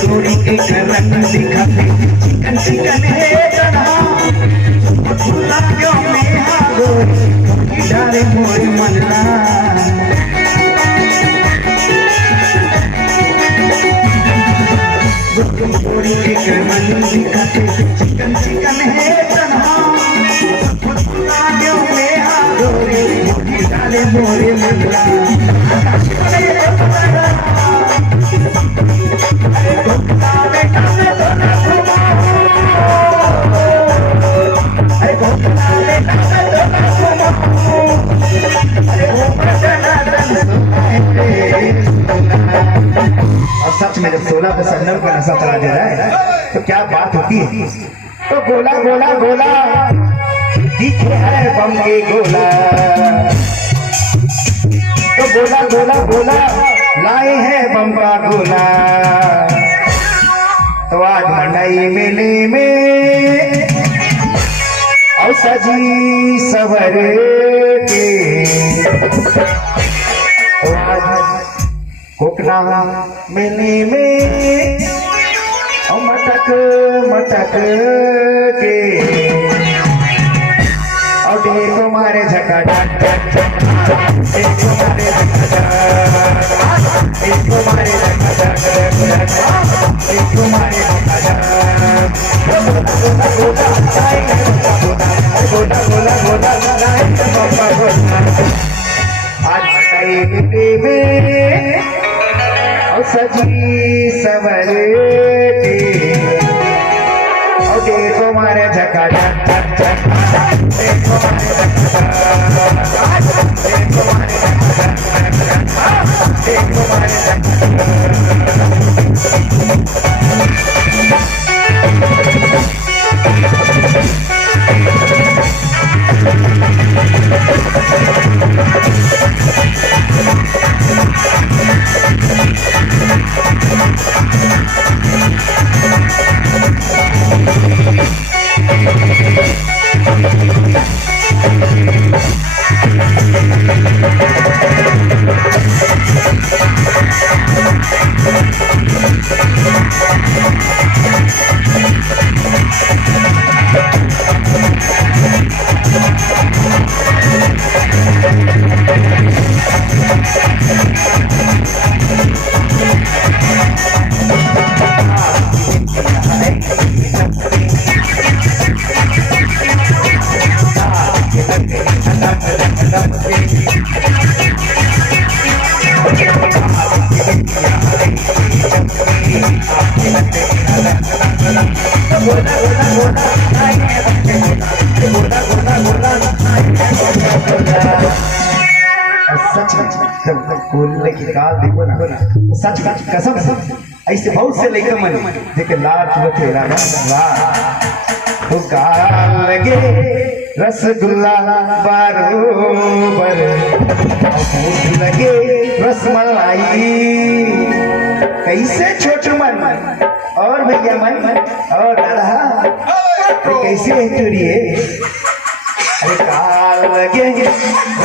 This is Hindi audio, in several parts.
तोड़ी के रंग दिखाते चिकन चिकन है तना भूला क्यों मैं हारो डाले मोर मनला तोड़ी के रंग दिखाते चिकन चिकन है तना भूला क्यों मैं हारो डाले मोर मनला और सच में जब 16 पे संगम का नशा चला दे रहा है तो क्या बात होती है। तो गोला गोला गोला दिखे है बम के गोला, तो गोला गोला गोला लाए हैं बम का गोला। तो आज मंडई मेले में और सजी सवर के तो आज कोकना मेले में और मटक मटक के और देखो मारे झका देखो मारे झका देखो मारे झका देखो मारे गोला गोला गोला आज में और सजी सवर के और देखो मारे झका देखो मारे देखो मारे देखो मारे सच बोलने की गाल देखो ना, सच कसम ऐसे बहुत से लेकर मन देखे लाल चुबते तो गाल लगे रसगुल्ला बरोबर लगे रसमलाई कैसे छोटू मन और भैया मन और कैसे है चोरिए अरे काल लगे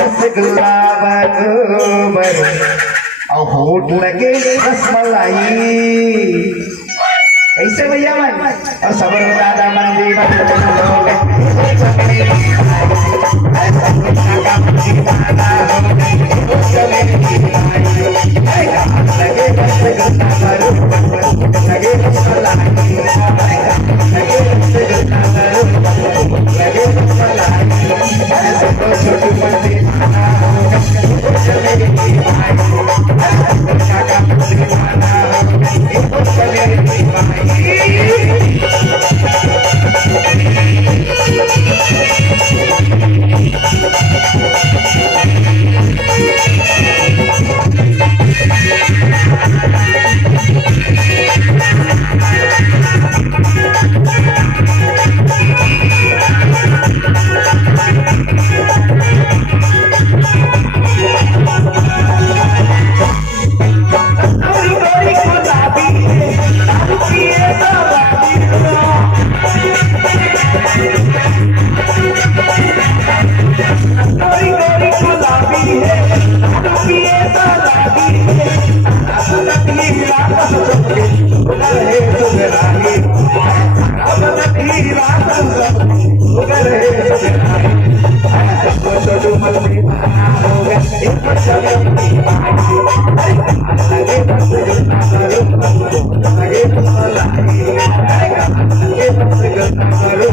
रसगुल्ला बरोबर और होठ लगे रसमलाई कैसे भैया मन और सबर दादा मंदी सुगर है सुगराही अब नहीं रात सुगर है सुगराही सबको तो डुमल में बना होगा एक जगह की बाई लगे बस गन्ना करो लगे मलाई लगे बस गन्ना करो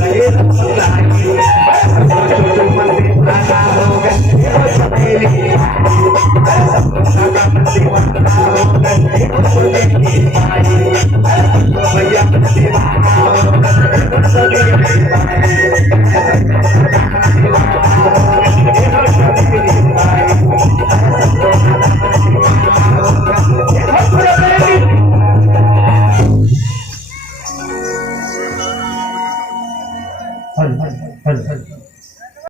लगे मलाई सबको तो डुमल में बना होगा एक चमेली सबको सगा दीवाना होगा एक चमेली भैया दीवाना होगा एक चमेली हल हल हल हल